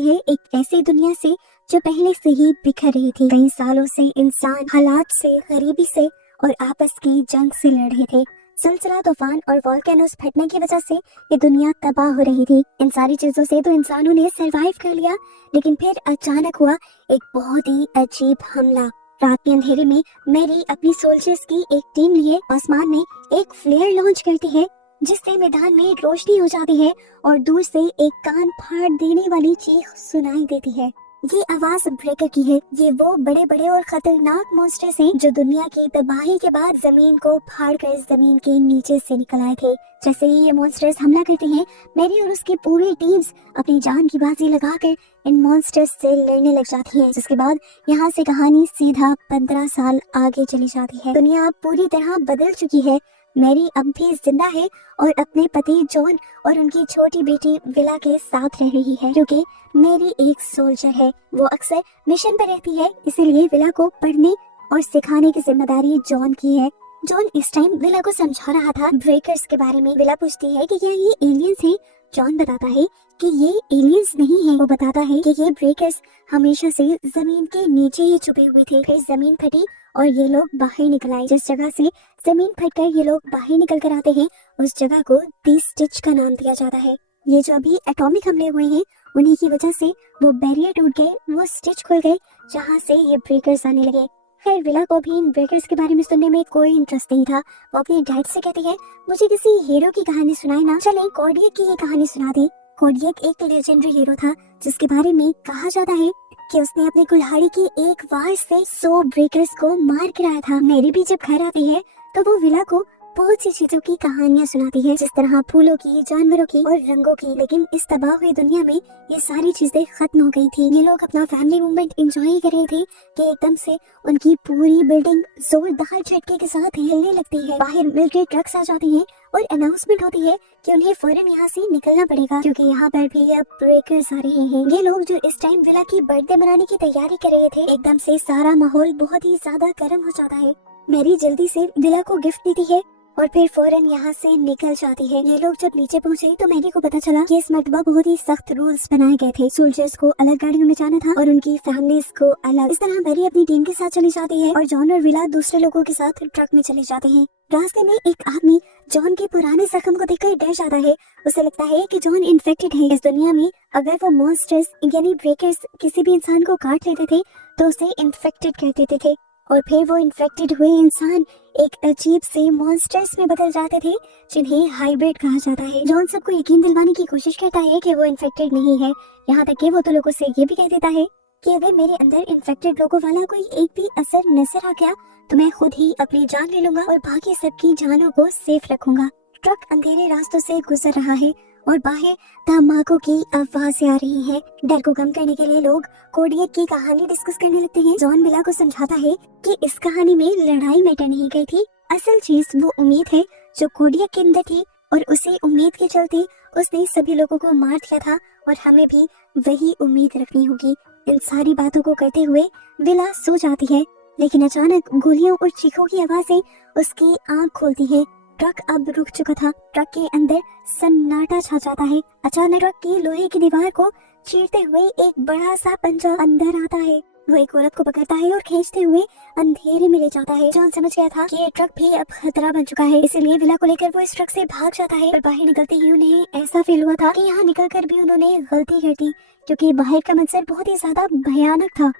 रही है एक ऐसी दुनिया से जो पहले से ही बिखर रही थी। कई सालों से इंसान हालात से, गरीबी से और आपस की जंग से लड़ रहे थे। सिलसिला तूफान और वोल्केनोस फटने की वजह से ये दुनिया तबाह हो रही थी। इन सारी चीजों से तो इंसानों ने सरवाइव कर लिया, लेकिन फिर अचानक हुआ एक बहुत ही अजीब हमला। रात के अंधेरे में मैरी अपनी सोल्जर्स की एक टीम लिए आसमान में एक फ्लेयर लॉन्च करती है, जिससे मैदान में रोशनी हो जाती है और दूर से एक कान फाड़ देने वाली चीख सुनाई देती है। ये आवाज ब्रेकर की है। ये वो बड़े बड़े और खतरनाक मॉन्स्टर्स हैं जो दुनिया की तबाही के बाद जमीन को फाड़ कर जमीन के नीचे से निकल आए थे। जैसे ही ये मॉन्स्टर्स हमला करते हैं, मैरी और उसकी पूरी टीम्स अपनी जान की बाजी लगाकर इन मॉन्स्टर्स से लड़ने लग जाती हैं। जिसके बाद यहाँ से कहानी सीधा 15 साल आगे चली जाती है। दुनिया अब पूरी तरह बदल चुकी है। मैरी अब भी जिंदा है और अपने पति जॉन और उनकी छोटी बेटी विला के साथ रह रही है, क्योंकि मैरी एक सोल्जर है। वो अक्सर मिशन पर रहती है, इसीलिए विला को पढ़ने और सिखाने की जिम्मेदारी जॉन की है। जॉन इस टाइम विला को समझा रहा था ब्रेकर्स के बारे में। विला पूछती है कि क्या ये एलियंस हैं? जॉन बताता है कि ये एलियंस नहीं है। वो बताता है कि ये ब्रेकर्स हमेशा से जमीन के नीचे ही छुपे हुए थे। फिर जमीन फटी और ये लोग बाहर निकल आए। जिस जगह से जमीन फटकर ये लोग बाहर निकल कर आते हैं, उस जगह को दी स्टिच का नाम दिया जाता है। ये जो अभी एटॉमिक हमले हुए हैं, उन्हीं की वजह से वो बैरियर टूट गए, वो स्टिच खुल गए, जहाँ से ये ब्रेकर्स आने लगे। खैर, विला को भी इन ब्रेकर्स के बारे में सुनने में कोई इंटरेस्ट नहीं था। वो अपने डैड से कहती है, मुझे किसी हीरो की कहानी सुनाए ना। चले कोडियक की ये कहानी सुना दी। कोडियक एक लेजेंडरी हीरो था, जिसके बारे में कहा जाता है कि उसने अपनी कुल्हाड़ी की एक वार से 100 ब्रेकर्स को मार गिराया था। मैरी भी जब घर आती है तो वो विला को बहुत सी चीजों की कहानियां सुनाती है, जिस तरह फूलों की, जानवरों की और रंगों की। लेकिन इस तबाह हुई दुनिया में ये सारी चीजें खत्म हो गई थी। ये लोग अपना फैमिली मोमेंट एंजॉय कर रहे थे कि एकदम से उनकी पूरी बिल्डिंग जोरदार झटके के साथ हिलने लगती है। बाहर मिलिट्री ट्रक्स आ जाती हैं और अनाउंसमेंट होती है कि उन्हें फौरन यहाँ से निकलना पड़ेगा, क्योंकि यहाँ पर भी अब ब्रेकर्स आ रहे हैं। ये लोग जो इस टाइम विला की बर्थडे मनाने की तैयारी कर रहे थे, एकदम से सारा माहौल बहुत ही ज्यादा गर्म हो जाता है। मैरी जल्दी से विला को गिफ्ट देती है और फिर फौरन यहाँ से निकल जाती है। ये लोग जब नीचे पहुँचे तो मैरी को पता चला कि इस मरतबा बहुत ही सख्त रूल्स बनाए गए थे। सोल्जर्स को अलग गाड़ियों में जाना था और उनकी फैमिलीज को अलग। इस तरह मैरी अपनी टीम के साथ चली जाती है और जॉन और विला दूसरे लोगों के साथ ट्रक में चले जाते हैं। रास्ते में एक आदमी जॉन के पुराने जख्म को देखकर डर जाता है। उसे लगता है कि जॉन इन्फेक्टेड है। इस दुनिया में अगर वो मॉन्स्टर्स यानी ब्रेकर्स किसी भी इंसान को काट लेते थे तो उसे इन्फेक्टेड कर देते थे, और फिर वो इन्फेक्टेड हुए इंसान एक अजीब से मॉन्स्टर्स में बदल जाते थे, जिन्हें हाइब्रिड कहा जाता है। जॉन सबको यकीन दिलवाने की कोशिश करता है कि वो इन्फेक्टेड नहीं है। यहाँ तक कि वो तो लोगों से ये भी कह देता है कि अगर मेरे अंदर इन्फेक्टेड लोगों वाला कोई एक भी असर नजर आ गया तो मैं खुद ही अपनी जान ले लूंगा और बाकी सबकी जानों को सेफ रखूंगा। ट्रक अंधेरे रास्तों से गुजर रहा है और बाहर धमाकों की आवाजें आ रही हैं। डर को कम करने के लिए लोग कोडियक की कहानी डिस्कस करने लगते हैं। जॉन विला को समझाता है कि इस कहानी में लड़ाई मैटर नहीं गई थी, असल चीज वो उम्मीद है जो कोडियक के अंदर थी, और उसी उम्मीद के चलते उसने सभी लोगों को मार दिया था और हमें भी वही उम्मीद रखनी होगी। इन सारी बातों को करते हुए विला सो जाती है, लेकिन अचानक गोलियों और चीखों की आवाजें उसकी आंख खोलती है। ट्रक अब रुक चुका था। ट्रक के अंदर सन्नाटा छा जाता है। अचानक ट्रक की लोहे की दीवार को चीरते हुए एक बड़ा सा पंजा अंदर आता है। वो एक औरत को पकड़ता है और खींचते हुए अंधेरे में ले जाता है। जॉन समझ गया था कि ये ट्रक भी अब खतरा बन चुका है, इसीलिए विला को लेकर वो इस ट्रक से भाग जाता है। और बाहर निकलते ही उन्हें ऐसा फील हुआ था कि यहाँ निकलकर भी उन्होंने गलती कर दी, क्योंकि बाहर का मंजर बहुत ही ज्यादा भयानक था।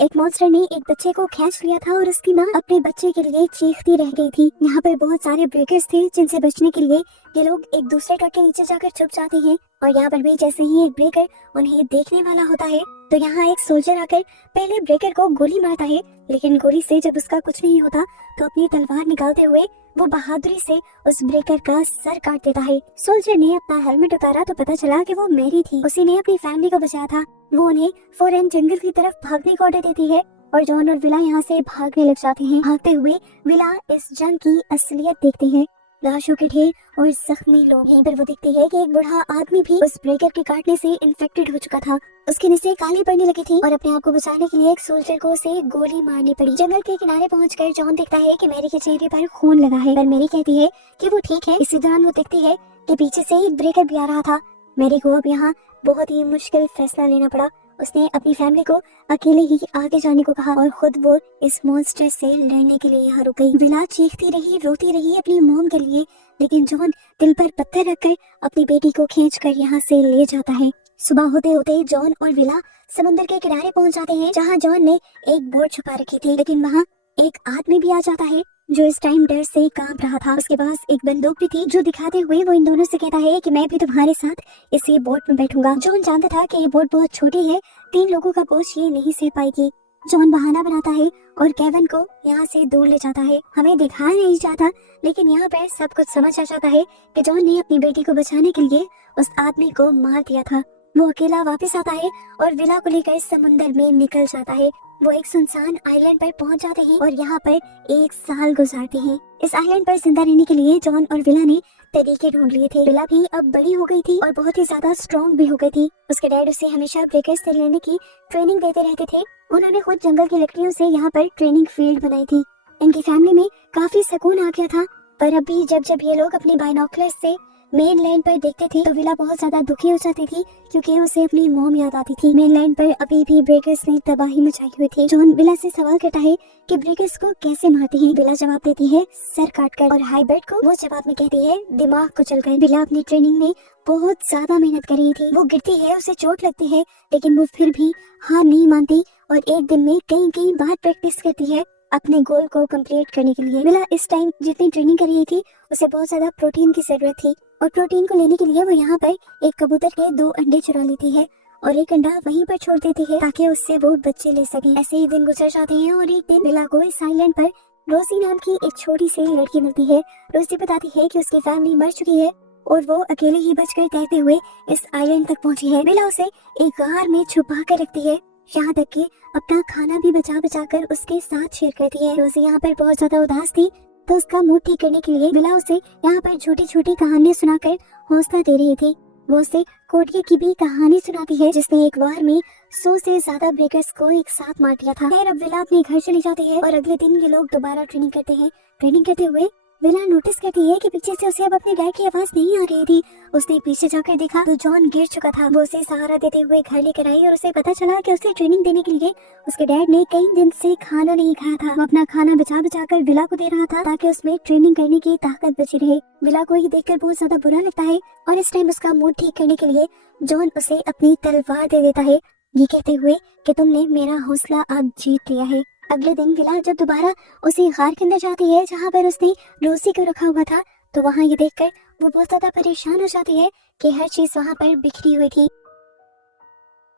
एक मॉन्स्टर ने एक बच्चे को खींच लिया था और उसकी माँ अपने बच्चे के लिए चीखती रह गई थी। यहाँ पर बहुत सारे ब्रेकर्स थे, जिनसे बचने के लिए ये लोग एक दूसरे ट्रक के नीचे जाकर छुप जाते हैं। और यहाँ पर भी जैसे ही एक ब्रेकर उन्हें देखने वाला होता है तो यहाँ एक सोल्जर आकर पहले ब्रेकर को गोली मारता है, लेकिन गोली से जब उसका कुछ नहीं होता तो अपनी तलवार निकालते हुए वो बहादुरी से उस ब्रेकर का सर काट देता है। सोल्जर ने अपना हेलमेट उतारा तो पता चला कि वो मैरी थी। उसी ने अपनी फैमिली को बचाया था। वो उन्हें फौरन जंगल की तरफ भागने का ऑर्डर देती है और जॉन और विला यहाँ से भागने लग जाते हैं। भागते हुए विला इस जंग की असलियत देखते हैं। लाशों के ढेर और जख्मी लोग। यहीं पर वो देखती है कि एक बूढ़ा आदमी भी उस ब्रेकर के काटने से इन्फेक्टेड हो चुका था। उसकी नसें काली पड़ने लगी थी और अपने आप को बचाने के लिए एक सोल्जर को उसे गोली मारनी पड़ी। जंगल के किनारे पहुंचकर जॉन देखता है कि मैरी के चेहरे पर खून लगा है, पर मैरी कहती है कि वो ठीक है। इसी दौरान वो देखती है कि पीछे से एक ब्रेकर भी आ रहा था। मैरी को अब यहाँ बहुत ही मुश्किल फैसला लेना पड़ा। उसने अपनी फैमिली को अकेले ही आगे जाने को कहा और खुद वो इस मॉन्स्टर से लड़ने के लिए यहाँ रुक गई। विला चीखती रही, रोती रही अपनी मॉम के लिए, लेकिन जॉन दिल पर पत्थर रखकर अपनी बेटी को खींचकर यहाँ से ले जाता है। सुबह होते होते जॉन और विला समुद्र के किनारे पहुंच जाते हैं, जहाँ जॉन ने एक बोट छुपा रखी थी, लेकिन वहाँ एक आदमी भी आ जाता है जो इस टाइम डर से कांप रहा था। उसके पास एक बंदूक भी थी, जो दिखाते हुए वो इन दोनों से कहता है कि मैं भी तुम्हारे साथ इसी बोट में बैठूंगा। जॉन जानता था कि ये बोट बहुत छोटी है, 3 लोगों का बोझ ये नहीं सह पाएगी। जॉन बहाना बनाता है और केविन को यहाँ से दूर ले जाता है। हमें दिखाया नहीं जाता, लेकिन यहाँ पर सब कुछ समझ आ जाता है कि जॉन ने अपनी बेटी को बचाने के लिए उस आदमी को मार दिया था। वो अकेला वापस आता है और विला को लेकर समुद्र में निकल जाता है। वो एक सुनसान आइलैंड पर पहुंच जाते हैं और यहाँ पर 1 साल गुजारते हैं। इस आइलैंड पर जिंदा रहने के लिए जॉन और विला ने तरीके ढूंढ लिए थे। विला भी अब बड़ी हो गई थी और बहुत ही ज्यादा स्ट्रॉन्ग भी हो गई थी। उसके डैड उसे हमेशा ब्रेकर्स से लड़ने की ट्रेनिंग देते रहते थे। उन्होंने खुद जंगल की लकड़ियों से यहाँ पर ट्रेनिंग फील्ड बनाई थी। इनकी फैमिली में काफी सुकून आ गया था, पर अभी जब जब ये लोग अपने बाइनोकुलर्स से मेन लैंड पर देखते थे तो विला बहुत ज्यादा दुखी हो जाती थी, क्योंकि उसे अपनी मॉम याद आती थी। मेन लैंड पर अभी भी ब्रेकर्स ने तबाही मचाई हुई थी। जॉन विला से सवाल करता है कि ब्रेकर्स को कैसे मारते हैं। विला जवाब देती है सर काटकर, और हाइब्रिड को वो जवाब में कहती है दिमाग कुचलकर। विला अपनी ट्रेनिंग में बहुत ज्यादा मेहनत कर रही थी। वो गिरती है, उसे चोट लगती है, लेकिन वो फिर भी हार नहीं मानती और एक दिन में कई बार प्रैक्टिस करती है अपने गोल को कंप्लीट करने के लिए। विला इस टाइम जितनी ट्रेनिंग कर रही थी उसे बहुत ज्यादा प्रोटीन की जरूरत थी, और प्रोटीन को लेने के लिए वो यहाँ पर एक कबूतर के 2 अंडे चुरा लेती है और एक अंडा वहीं पर छोड़ देती है ताकि उससे वो बच्चे ले सके। ऐसे ही दिन गुजर जाते हैं और एक दिन विला को इस आइलैंड पर रोजी नाम की एक छोटी सी लड़की मिलती है। रोजी बताती है कि उसकी फैमिली मर चुकी है और वो अकेले ही बचकर तैरते हुए इस आइलैंड तक पहुंची है। विला उसे एक गार में छुपा कर रखती है, यहाँ तक कि अपना खाना भी बचा कर उसके साथ शेयर करती है। रोजी यहाँ पर बहुत ज्यादा उदास थी, तो उसका मूड ठीक करने के लिए विला उसे यहाँ पर छोटी छोटी कहानियां सुनाकर हौसला दे रही थी। वो उसे कोडिया की भी कहानी सुनाती है, जिसने एक बार में 100 से ज्यादा ब्रेकर्स को एक साथ मार दिया था। खैर, अब विला अपने घर चली जाती है और अगले दिन ये लोग दोबारा ट्रेनिंग करते हैं। ट्रेनिंग करते हुए विला नोटिस करती है कि पीछे से उसे अब अपने डैड की आवाज नहीं आ रही थी। उसने पीछे जाकर देखा तो जॉन गिर चुका था। वो उसे सहारा देते हुए घर लेकर आई और उसे पता चला कि उसे ट्रेनिंग देने के लिए उसके डैड ने कई दिन से खाना नहीं खाया था। वो अपना खाना बचा कर विला को दे रहा था ताकि उसमें ट्रेनिंग करने की ताकत बची रहे। विला को ये देखकर बहुत ज्यादा बुरा लगता है और इस टाइम उसका मूड ठीक करने के लिए जॉन उसे अपनी तलवार दे देता है, ये कहते हुए कि तुमने मेरा हौसला अब जीत लिया है। अगले दिन विला जब दोबारा उसी गार के अंदर जाती है जहाँ पर उसने रोजी को रखा हुआ था, तो वहाँ ये देखकर वो बहुत ज्यादा परेशान हो जाती है कि हर चीज वहाँ पर बिखरी हुई थी।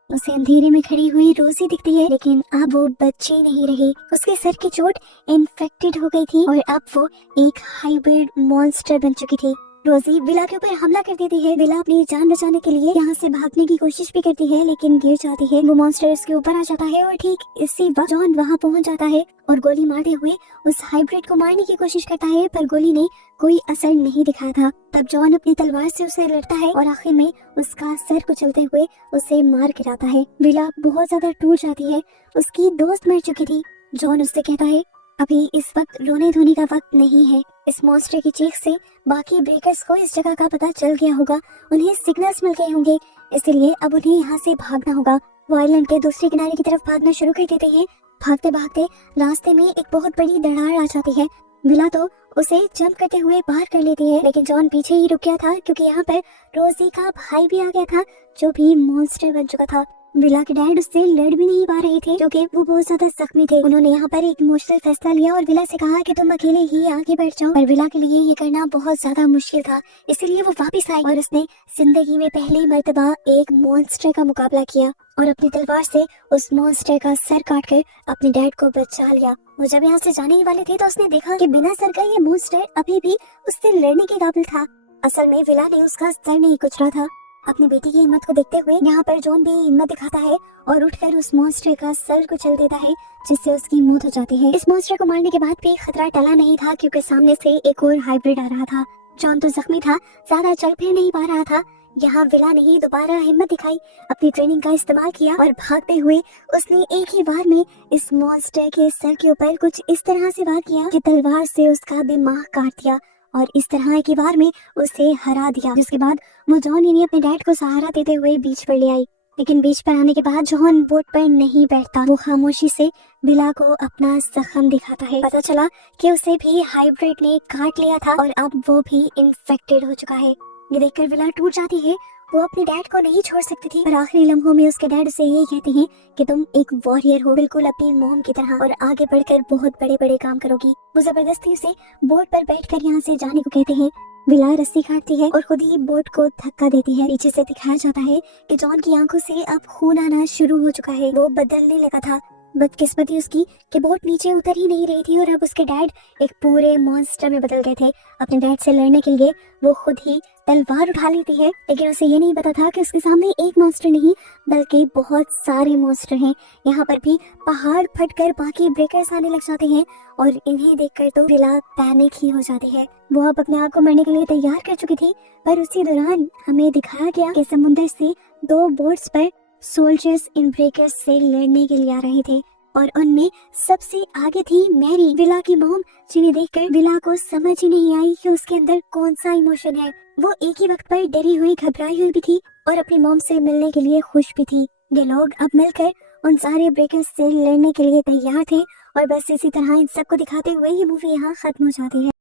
उसे अंधेरे में खड़ी हुई रोजी दिखती है, लेकिन अब वो बच्ची नहीं रही। उसके सर की चोट इन्फेक्टेड हो गई थी और अब वो एक हाइब्रिड मॉन्स्टर बन चुकी थी। रोजी विला के ऊपर हमला कर देती है। विला अपनी जान बचाने के लिए यहाँ से भागने की कोशिश भी करती है, लेकिन गिर जाती है। वो मॉन्स्टर उसके ऊपर आ जाता है और ठीक इसी वक्त जॉन वहाँ पहुँच जाता है और गोली मारते हुए उस हाइब्रिड को मारने की कोशिश करता है, पर गोली ने कोई असर नहीं दिखाया था। तब जॉन अपनी तलवार से उसे लड़ता है और आखिर में उसका सर कुचलते हुए उसे मार गिराता है। विला बहुत ज्यादा टूट जाती है, उसकी दोस्त मर चुकी थी। जॉन उससे कहता है अभी इस वक्त रोने धोने का वक्त नहीं है। इस मॉन्स्टर की चीख से बाकी ब्रेकर्स को इस जगह का पता चल गया होगा, उन्हें सिग्नल्स मिल गए होंगे, इसलिए अब उन्हें यहाँ से भागना होगा। वो आइलैंड के दूसरे किनारे की तरफ भागना शुरू कर देते हैं। भागते भागते रास्ते में एक बहुत बड़ी दरार आ जाती है। विला तो उसे जंप करते हुए पार कर लेती है, लेकिन जॉन पीछे ही रुक गया था, क्योंकि यहाँ पर रोजी का भाई भी आ गया था जो भी मॉन्स्टर बन चुका था। विला के डैड उससे लड़ भी नहीं पा रहे थे क्योंकि वो बहुत ज्यादा जख्मी थे। उन्होंने यहाँ पर एक इमोशनल फैसला लिया और विला से कहा कि तुम अकेले ही आगे बैठ जाओ, पर विला के लिए ये करना बहुत ज्यादा मुश्किल था, इसीलिए वो वापस आई और उसने जिंदगी में पहली मर्तबा एक मॉन्स्टर का मुकाबला किया और अपनी तलवार से उस मॉन्स्टर का सर काट कर अपने डैड को बचा लिया। वो जब यहाँ से जाने ही वाले थे तो उसने देखा कि बिना सर का ये मॉन्स्टर अभी भी उससे लड़ने के काबिल था। असल में विला ने उसका सर नहीं कुचला था। अपनी बेटी की हिम्मत को देखते हुए यहाँ पर जॉन भी हिम्मत दिखाता है और उठकर उस मॉन्स्टर का सर कुचल देता है, जिससे उसकी मौत हो जाती है। इस मॉन्स्टर को मारने के बाद भी खतरा टला नहीं था, क्योंकि सामने से एक और हाइब्रिड आ रहा था। जॉन तो जख्मी था, ज्यादा चल फिर नहीं पा रहा था। यहाँ विला ने ही दोबारा हिम्मत दिखाई, अपनी ट्रेनिंग का इस्तेमाल किया और भागते हुए उसने एक ही बार में इस मॉन्स्टर के सर के ऊपर कुछ इस तरह से वार किया कि तलवार से उसका दिमाग काट दिया और इस तरह एक ही बार में उसे हरा दिया, जिसके बाद वो जॉन इन्हें अपने डैड को सहारा देते हुए बीच पर ले आई। लेकिन बीच पर आने के बाद जॉन बोट पर नहीं बैठता, वो खामोशी से विला को अपना जख्म दिखाता है। पता चला कि उसे भी हाइब्रिड ने काट लिया था और अब वो भी इन्फेक्टेड हो चुका है। ये देखकर विला टूट जाती है। वो अपने डैड को नहीं छोड़ सकती थी, पर आखिरी लम्हों में उसके डैड उसे यही कहते हैं कि तुम एक वॉरियर हो, बिल्कुल अपनी मॉम की तरह, और आगे बढ़कर बहुत बड़े बड़े काम करोगी। वो जबरदस्ती उसे बोट पर बैठकर यहाँ से जाने को कहते हैं। विला रस्सी काटती है और खुद ही बोट को धक्का देती है। पीछे से दिखाया जाता है कि जॉन की आंखों से अब खून आना शुरू हो चुका है। वो बदलने लगा था। बदकिस्मती उसकी कि बोट नीचे उतर ही नहीं रही थी और अब उसके डैड एक पूरे मॉन्स्टर में बदल गए थे। अपने डैड से लड़ने के लिए वो खुद ही तलवार उठा लेती है, लेकिन उसे ये नहीं पता था कि उसके सामने एक मॉन्स्टर नहीं बल्कि बहुत सारे मॉन्स्टर हैं। यहाँ पर भी पहाड़ फटकर बाकी ब्रेकर्स आने लग जाते हैं और इन्हें देखकर तो विला पैनिक ही हो जाती है। वो अब अपने आप को मरने के लिए तैयार कर चुकी थी, पर उसी दौरान हमें दिखाया गया कि समुद्र से 2 बोट्स पर सोल्जर्स इन ब्रेकर्स से लड़ने के लिए आ रहे थे और उनमें सबसे आगे थी मैरी, विला की मॉम, जिन्हें देखकर विला को समझ ही नहीं आई कि उसके अंदर कौन सा इमोशन है। वो एक ही वक्त पर डरी हुई, घबराई हुई भी थी और अपनी मॉम से मिलने के लिए खुश भी थी। ये लोग अब मिलकर उन सारे ब्रेकर्स से लड़ने के लिए तैयार थे और बस इसी तरह इन सबको दिखाते हुए ये मूवी यहाँ खत्म हो जाती है।